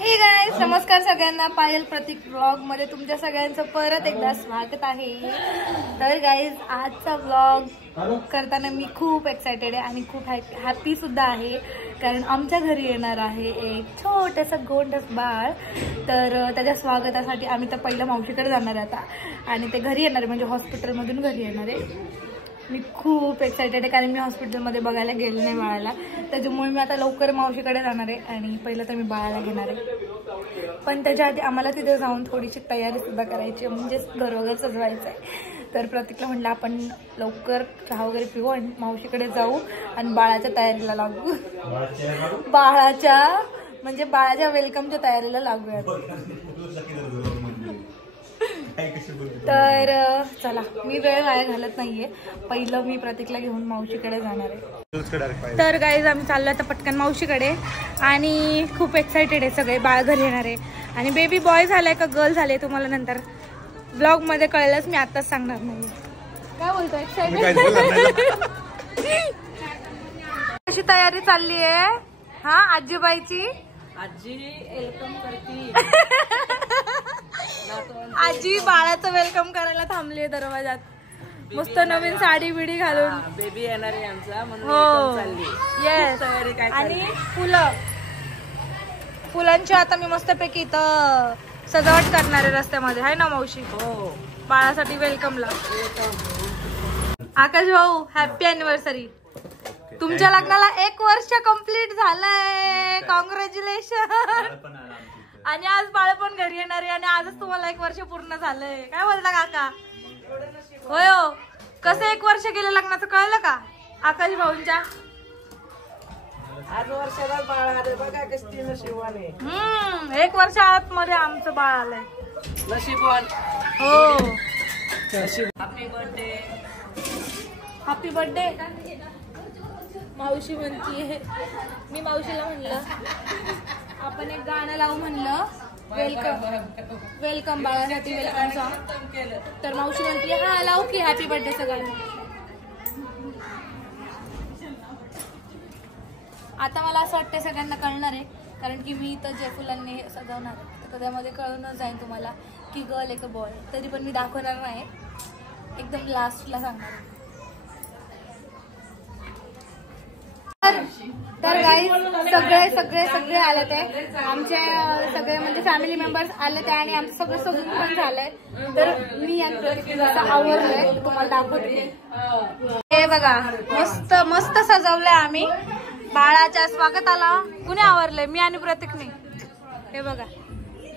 Hey guys, नमस्कार सगळ्यांना. पायल प्रतीक vlog मध्ये तुमच्या सगळ्यांचं परत एकदा स्वागत आहे. तर गाइस, आजचा व्लॉग करताना मी खूप एक्साइटेड आहे आणि खूप हॅपी सुद्धा आहे, कारण आमच्या घरी येणार आहे एक छोटंसं गोंडस बाळ. तर त्याच्या स्वागतासाठी आम्ही तर पहिलं मावशीकडे जाणार आहे आता, आणि ते घरी येणार आहे, म्हणजे हॉस्पिटलमधून घरी येणार आहे. मी खूप एक्साइटेड आहे, कारण मी हॉस्पिटलमध्ये बघायला गेले नाही बाळाला. त्याच्यामुळे मी आता लवकर मावशीकडे जाणार आहे आणि पहिलं तर मी बाळाला घेणार आहे. पण त्याच्या आधी आम्हाला तिथे जाऊन थोडीशी तयारी सुद्धा करायची, म्हणजे घर वगैरे सजवायचं आहे. तर प्रतीकला म्हणलं आपण लवकर चहा वगैरे पिऊ आणि मावशीकडे जाऊ आणि बाळाच्या तयारीला लागू. बाळाच्या वेलकमच्या तयारीला लागूया. तर चला, मी वेळ वाया घालत नाहीये, पहिलं मी प्रतीकला घेऊन मावशीकडे जाणार आहे. तर गाईज, आम्ही चाललो आता पटकन मावशीकडे आणि खूप एक्साइटेड आहे सगळे. बाळ घरी येणार आहे आणि बेबी बॉय झालाय का गर्ल झाले तुम्हाला नंतर ब्लॉग मध्ये कळलंच, मी आताच सांगणार नाही. काय बोलतो, एक्साइटेड? कशी तयारी चालली आहे? हा, आजीबाईची आजी वेलकम करती. आजी बाळाचं वेलकम करायला थांबली दरवाजात, मस्त नवीन साडी बिडी घालून. बेबी येणार आहे आमचा, म्हणून चालली. येस. आणि फुलांची आता मी मस्तपैकी इथं सजावट करणार आहे रस्त्यामध्ये, आहे ना मावशी? हो, बाळासाठी वेलकमला. आकाश भाऊ, हॅपी अॅनिव्हर्सरी. तुमच्या लग्नाला 1 वर्ष कंप्लीट झालंय. कॉंग्रॅच्युलेशन. आणि आज बाळ पण घरी येणार आहे आणि आजच तुम्हाला 1 वर्ष पूर्ण झालंय. काय बोलता काका? होय हो. कसं 1 वर्ष गेलं लग्नाचं कळलं का आकाश भाऊंच्या? आज वर्षाला बाळ आले बघा, कशी नशिबाने. 1 वर्ष आतमध्ये आमचं बाळ आलंय. नशिबान. हो. Happy birthday. Happy birthday. मावशी म्हणतीये, मी मावशीला म्हणलं आपण एक गाणं लावू, म्हणलं वेलकम बाळासाठी वेलकम सॉन्ग. तर मावशी म्हणते हा लावू की हॅपी बर्थडेचं गाणं. आता मला असं वाटतं सगळ्यांना कळणार आहे, कारण की मी तर जे फुलांनी सजवणार तर त्यामध्ये कळूनच जाईल तुम्हाला की गर्ल आहे का बॉय. तरी पण मी दाखवणार नाही, एकदम लास्टला सांगणार आहे. तर गाईज, सगळे आले ते आमचे सगळे, म्हणजे फॅमिली मेंबर्स आले ते आणि आमचं सगळं सजून पण झालंय. तर मी आवडलंय, तुम्हाला दाखवते. हे बघा, मस्त मस्त सजवलंय आम्ही बाळाच्या स्वागताला. कुणी आवरलंय? मी आणि प्रतीकने. हे बघा,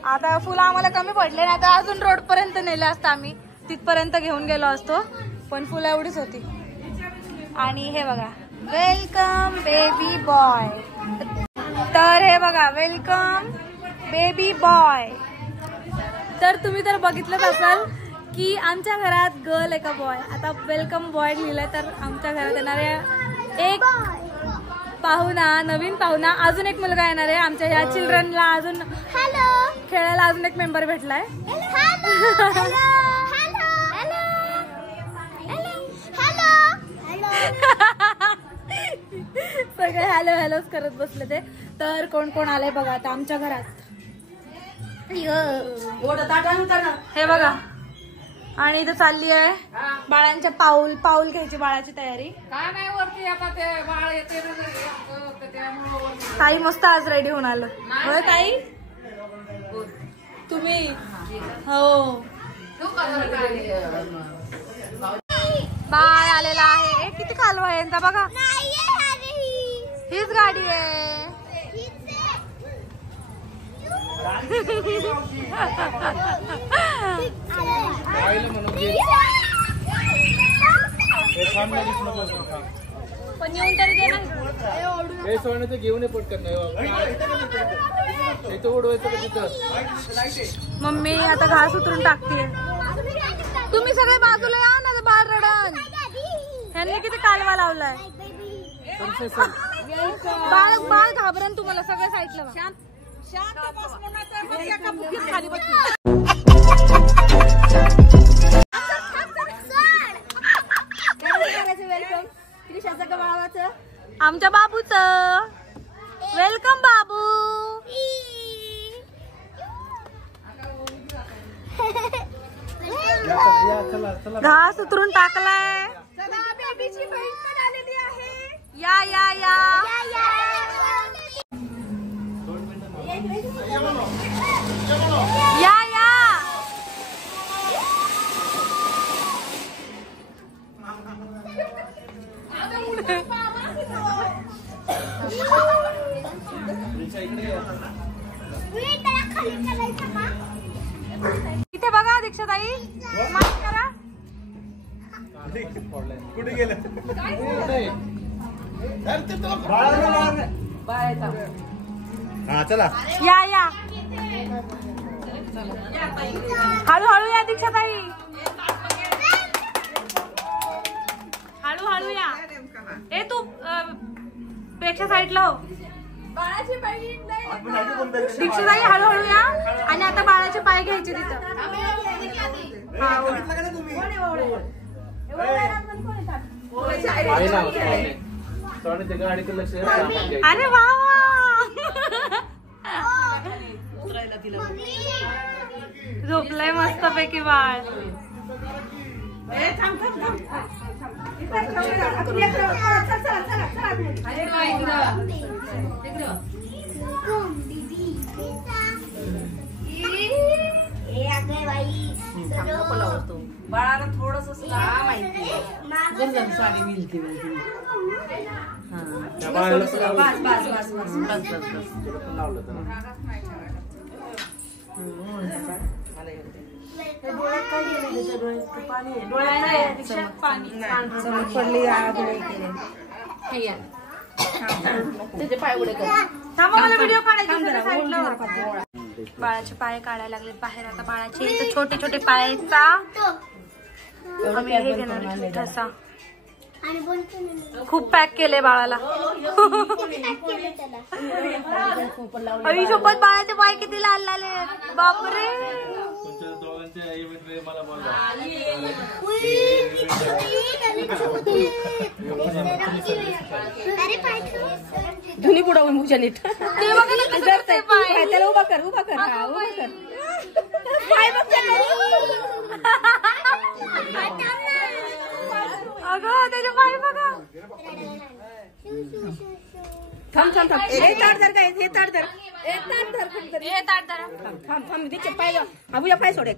आता फुलं आम्हाला कमी पडले, आता अजून रोड पर्यंत नेले असतं, आम्ही तिथपर्यंत घेऊन गेलो असतो, पण फुलं एवढीच होती. आणि हे बघा, वेलकम बेबी बॉय. तर हे बघा, वेलकम बेबी बॉय. तर तुम्ही तर बघितलंच असाल की आमच्या घरात गर्ल आहे का बॉय. आता वेलकम बॉय लिहिलंय, तर आमच्या घरात येणाऱ्या एक पाहुणा, नवीन पाहुणा, अजून एक मुलगा येणार आहे. आमच्या ह्या चिल्ड्रनला अजून खेळायला अजून एक मेंबर भेटलाय. सगळे हॅलो हॅलोच करत बसले ते. तर कोण कोण आलंय बघा आता आमच्या घरात. हे बघा, आणि इथं चालली आहे बाळांच्या पाऊल घ्यायची, बाळाची तयारी. काय नाही वरती, आता ते बाळ येते. ताई मस्त आज रेडी होऊन आलं. होय ताई, तुम्ही? हो. बाळ आलेला आहे. किती कालवा आहे यांचा बघा. हीच गाडी आहे. पण येऊन तरी दे ना. घेऊन पटकन मम्मी आता घास उतरून टाकते. तुम्ही सगळे बाजूला या ना, बाळ रडण. ह्यांनी किती कालवा लावलाय. बाळ घाबरण तुम्हाला, सगळ्या साईडला खाली बसली. वेलकम क्रिशाचं का बाळाचं? आमच्या बाबूचं वेलकम. बाबू घास उतरून टाकलाय. बेबीची बहीण पण आलेली आहे. या या या या या. इथे बघा दीक्षाताई, माफ करा. कुठे गेलं? हा चला या या हळूहळू या दीक्षाताई, हळूहळू या. ए तू पेक्षा साईडला हो. दीक्षाताई हळूहळू या. आणि आता बाळाचे पाय घ्यायचे तिथं. अरे वा झोपलंय मस्त पैकी बाळ. बाळाला थोडस माहिती त्याचे पाय उडे व्हिडिओ काढायचा. बाळाचे पाय काढायला लागले बाहेर. आता बाळाचे इथे छोटे छोटे पायाचा आम्ही हे घेणार ठसा. खूप पॅक केले बाळाला. आई सोबत बाळाचे पाय किती लाल लाल आहेत. बापरे. धुनी पुढे उभ्या नीट त्याला उभा कर उभा कर उभा कर. अगं त्याचे पाय बघा. थांब थांब थांब. हे ताट धर काय, हे ताट धर. हे ताट धरा. थांब थांब. तिचे पाय अबूया पाय सोड एक.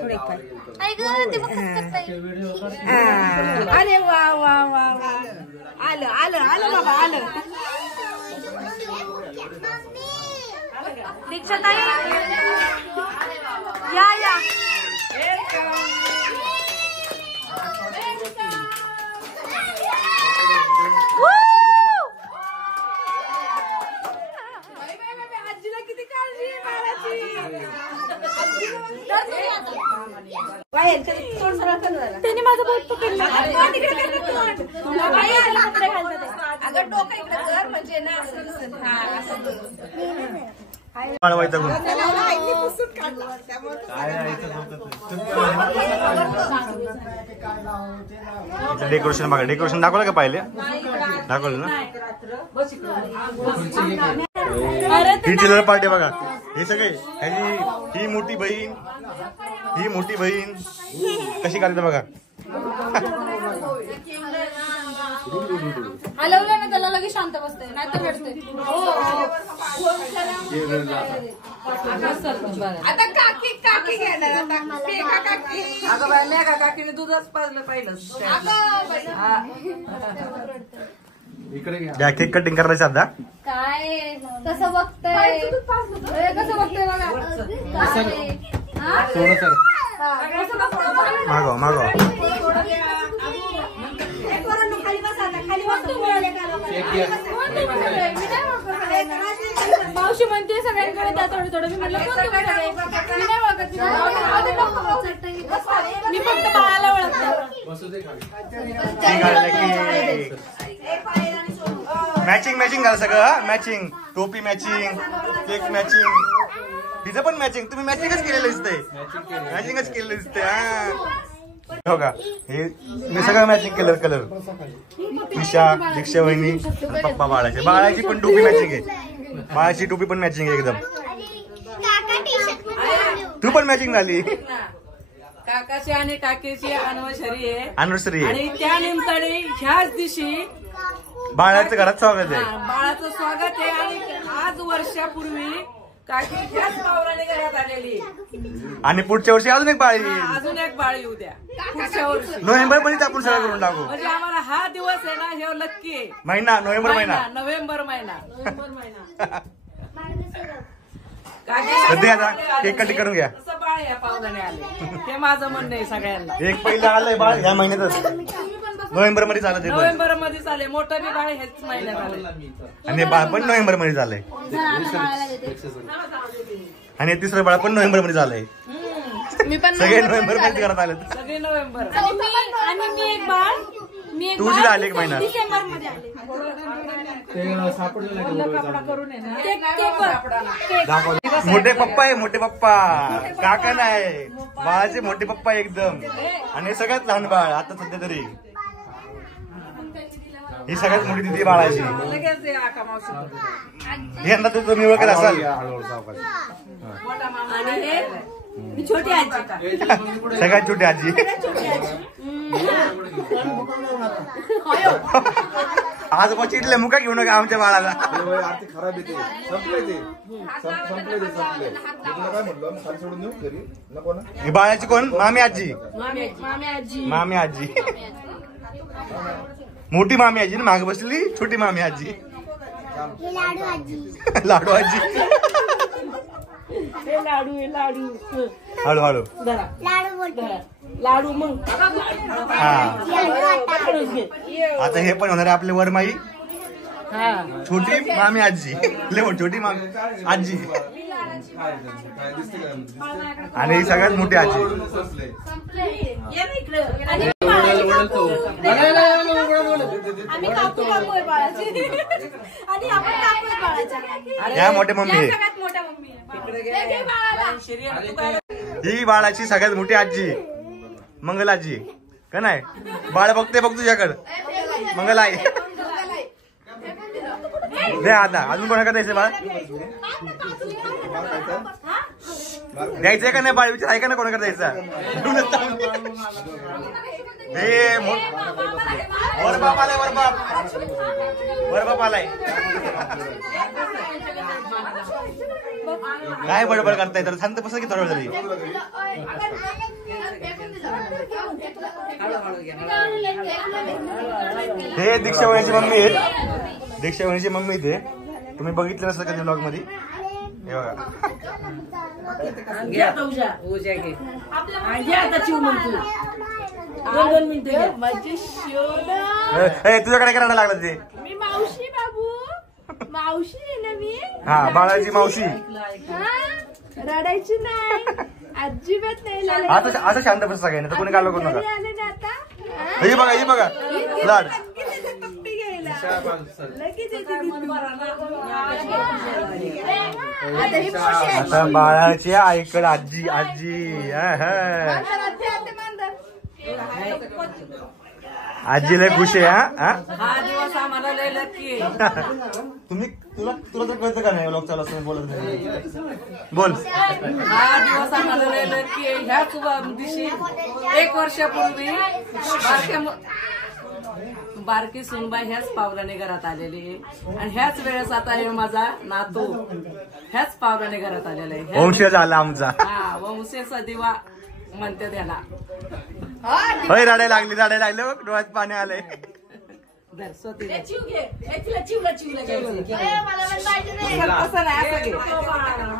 सोड एक पाय. आई गं ते बघ कसं करताय. अरे वा वा वा वा. आलं आलं आलं बाबा आलं. दीक्षाताई या या. आजीला किती काळजी आहे बाळाची. त्याने माझं बोट पकडलं. अगं डोकं इकडे कर म्हणजे ना असं. वाढवायचा गुण डेकोरेशन बघा. डेकोरेशन दाखवलं का पाहिले? दाखवलं ना. ही चिल्लर पार्टी बघा. हे सगळे ह्याची ही मोठी बहीण कशी काढते बघा. हलवलं ना त्याला लगेच शांत बसते नाही तर रडते. आता काकी काकी घेणार. आता काकी. अगं बाय नाही का काकीने दूधच पाजलं पाहिलं. या केक कटिंग करायचं आता. काय कसं बघतय कसं बघतोय बघा. मागव मावशी म्हणते सगळ्यांकडे त्या थोडं थोडं. मी म्हटलं मी फक्त बाळाला ओळखते. मॅचिंग झालं सगळं. मॅचिंग टोपी मॅचिंग केक मॅचिंग तिचं पण मॅचिंग. तुम्ही मॅचिंगच केलेलं दिसतंय. मॅचिंगच केलेलं दिसतंय. हा हो का. हे मी सगळं मॅचिंग केलं. कलर ईशा दीक्षा वहिनी पप्पा बाळाची पण टोपी मॅचिंग आहे. बाळाची टोपी पण मॅचिंग आहे एकदम. तू पण मॅचिंग झाली. काकाची आणि काकीची अनिव्हर्सरी आहे अनिव्हर्सरी आहे आणि त्या निमित्ताने ह्याच दिवशी बाळाचं घरात स्वागत आहे. बाळाचं स्वागत आहे आणि आज वर्षापूर्वी काकी ह्याच पावलाने घरात आलेली आणि पुढच्या वर्षी अजून एक बाळ येईल. अजून एक बाळ येऊ द्या पुढच्या वर्षी नोव्हेंबर मध्ये आपण सगळं करून टाकू. म्हणजे आम्हाला हा दिवस आहे ना हे लक्की आहे. महिना नोव्हेंबर महिना नोव्हेंबर महिना सध्या आता केक कटिंग करून घ्या. कसं बाळ या पावलाने आले हे माझं म्हणणं आहे सगळ्यांना. एक पहिलं आलंय बाळ ह्या महिन्यातच नोव्हेंबर मध्ये चालत आहे. नोव्हेंबर मध्ये चालेल मोठं बी बाळ हेच महिन्यात आले आणि बाळ पण नोव्हेंबर मध्ये झालंय आणि तिसरं बाळ पण नोव्हेंबर मध्ये झालंय. मी पण सगळे नोव्हेंबर मध्ये घरात आले. सगळे नोव्हेंबर आणि मी एक बाळ तुझी झाली एक महिना. डिसेंबर मध्ये आले. मोठे पप्पा आहे मोठे पप्पा काका नाही बाळाचे मोठे पप्पा एकदम आणि सगळ्यात लहान बाळ आता सध्या तरी ही सगळ्यात मोठी दिदी बाळाची. लगेच आका मावशी यंदा तू तुम्ही ओळखत असाल मोठा मामा आणि हे छोटी आजी सगळ्यात छोटी आजी. आज मग चिडले मुका घेऊ नका आमच्या बाळाला. आर्थिक खराब येते संपले ते संपले ते संपले तुला काय म्हटलं मी खाली सोडून देऊ घरी नको ना. ही बाळाची कोण मामी आजी मामी आजी मोठी मामी आजी ना मागे बसली छोटी मामी आजी लाडू आजी हे लाडू हे लाडू हळूहळू लाडू मग हा आता हे पण होणार आहे आपले वरमाई छोटी मामी आजी लय छोटी मामी आजी आणि सगळ्यात मोठी आजी. आम्ही काकू आहे बाळाची आणि आपण काकू आहे बाळाच्या. ह्या मोठ्या मम्मी आहे. सगळ्यात मोठ्या मम्मी आहे. ही बाळाची सगळ्यात मोठी आजी मंगल आजी का नाही. बाळ बघते बघ तुझ्याकडं मंगल आई दे आता अजून कोणाकडे द्यायचं बाळ द्यायचंय का नाही बाळ विचार आहे का नाही कोणाकडे द्यायचा. हे वर बाप आलाय वर बाप आलाय. काय बडबड करताय तर शांत बसा की थोडा वेळ तरी. हे दीक्षा वहिनीची मम्मी आहे. दीक्षा वहिनीची मम्मी इथे तुम्ही बघितलं नसलं कधी ब्लॉग मध्ये. हे तुझ्याकडे करायला लागलं ते. मी मावशी बाबू मावशी आहे ना मी. हा बाळाची मावशी रडायची नाही अजिबात नाही. असं शांत बस सगळ्यांना तर कोणी काल करू नका. आले ना आता हे बघा लाड पप्पी घ्यायला आता बाळाची आईकड आजी आजी आजी लय खुश आहे. हा दिवस आम्हाला लय लक्की तुम्ही तुला तर कळतं का नाही लोक चालू असं बोलत नाही. बोल. हा दिवस आम्हाला लय लक्की आहे. ह्याच दिवशी 1 वर्षापूर्वी बारकी सुनबाई ह्याच पावलाने घरात आलेली आणि ह्याच वेळेस आता हे माझा नातू ह्याच पावलाने घरात आलेला आहे. वंश झाला आमचा. हा वंशेचा दिवा म्हणते त्याला. होय रडायला लागले बघ डोळ्यात पाणी आलंय.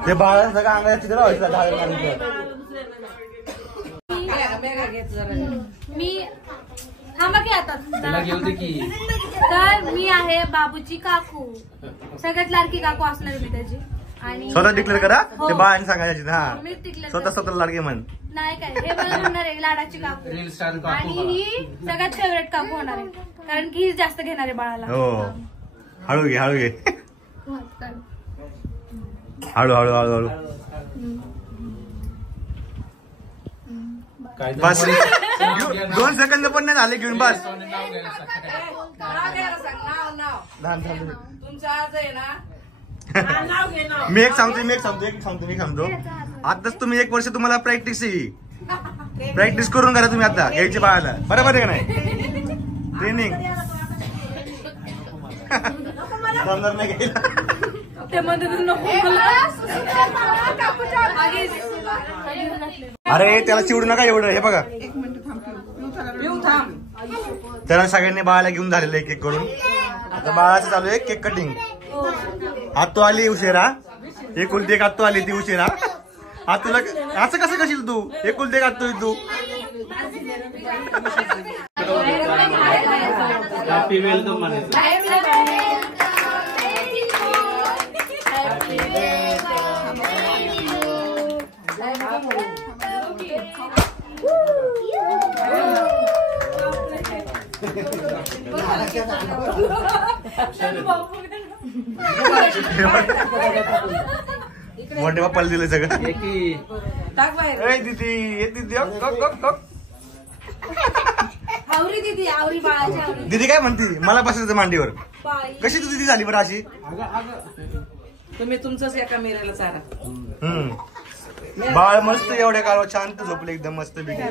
ते बाळा सगळं अंगाला चित्र व्हायचं. मी थांबा की आता तर मी आहे बाबूची काकू सगळ्यात लाडकी काकू असणार मी त्याची. आणि स्वतः डिक्लेअर करा ते बाळाने सांगायची. हा मी डिक्लेअर स्वतः लाडके म्हण. नाही काय हे मला म्हणणार आहे लाडाची काकू आणि ही सगळ्यात फेवरेट काकू होणार आहे कारण की ही जास्त घेणार आहे बाळाला. हो हळू घे हळू बस 2 सेकंद पण नाही झाले घेऊन बस. तुमचं आज आहे ना मी एक सांगतो आताच तुम्ही 1 वर्ष तुम्हाला प्रॅक्टिस आहे. प्रॅक्टिस करून करा तुम्ही आता घ्यायची बाळाला, बरोबर आहे का नाही? ट्रेनिंग जमणार नाही घ्यायला. अरे त्याला चिवडू नका एवढं. हे बघा त्याला सगळ्यांनी बाळाला घेऊन झालेलं आहे केक करून. आता बाळाचं चालू आहे केक कटिंग. आत्तू आली उशिरा, एकुलती एक आत्तू आली ती उशिरा. आत्तूला असं कसं करशील तू? एकुलती एक आत्तू तू. हॅपी वेलकम म्हणायचं. मोठे बाप्पाला दिलं सगळं. टाक बाहेर. ए दीदी, ये दीदी, आवरी दीदी, आवरी बाळाची आवरी. दीदी काय म्हणती? मला बसायचं मांडीवर. कशी तू दीदी झाली बरं अशी? तुम्ही तुमचंच एका मेरेला चारा. बाळ मस्त एवढ्या काळ शांत झोपले एकदम मस्त बिगी.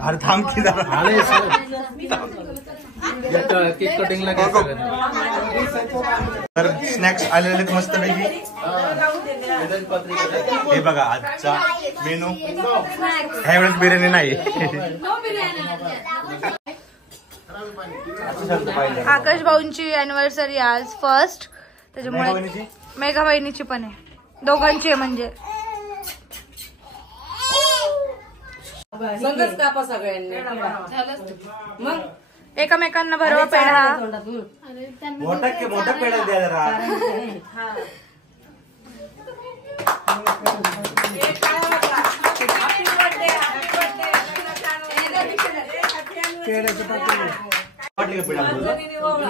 अरे थांब की जरा. केक कटिंगला तर स्नॅक्स आलेले आहेत मस्त पैकी. हे बघा आजचा मेनू. ह्या वेळेस बिर्याणी नाही. आकाश भाऊंची अॅनिव्हर्सरी आज फर्स्ट, त्याच्यामुळे मेघा बहिणीची पण आहे, दोघांची आहे म्हणजे. संगच कापा सगळ्यांनी. मग एकमेकांना भरवा पेढा. मोठा पेढा द्या जरा.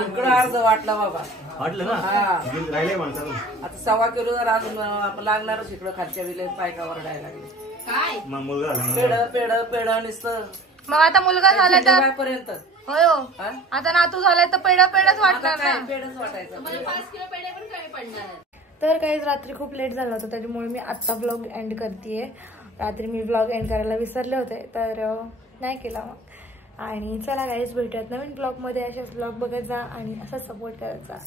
इकडं अर्ध वाटला बाबा. वाटलं ना? राहिले माणसाला. आता 1.25 किलो जर अजून लागणारच इकडं खालच्या विले पायका वरडायला लागले. मग मुलगा झाला. पेढ पेढ पेढ नुसतं मग आता मुलगा झाला तर पर्यंत होय हो. आता नातू झालाय तर पेढा पेढाच वाटणार ना. पेढच वाटायचं. तर काही रात्री खूप लेट झाला होता, त्याच्यामुळे मी आत्ता ब्लॉग एंड करतेय. रात्री मी ब्लॉग एंड करायला विसरले होते तर नाही केला मग. आणि चला गाईज भेटूयात नवीन ब्लॉगमध्ये. अशाच ब्लॉग बघत जा आणि असाच सपोर्ट करत जा.